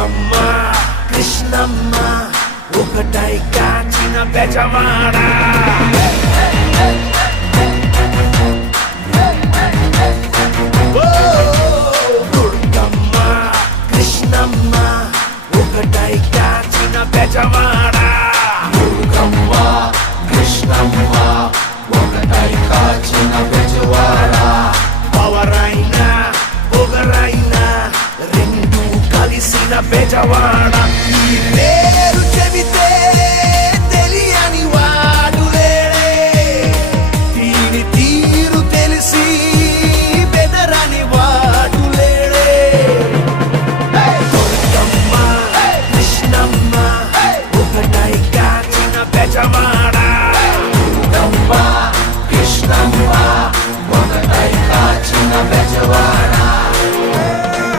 దుర్గమ్మ కృష్ణమ్మ ఒకటై కాచిన బెజవాడ. దుర్గమ్మ కృష్ణమ్మ ఒకటై కాచిన బెజవాడ. దుర్గమ్మ కృష్ణమ్మ ఒకటై కాచిన బెజవాడ. పవరైనా పొగరైనా రెండు కలిసిన బెజవాడ.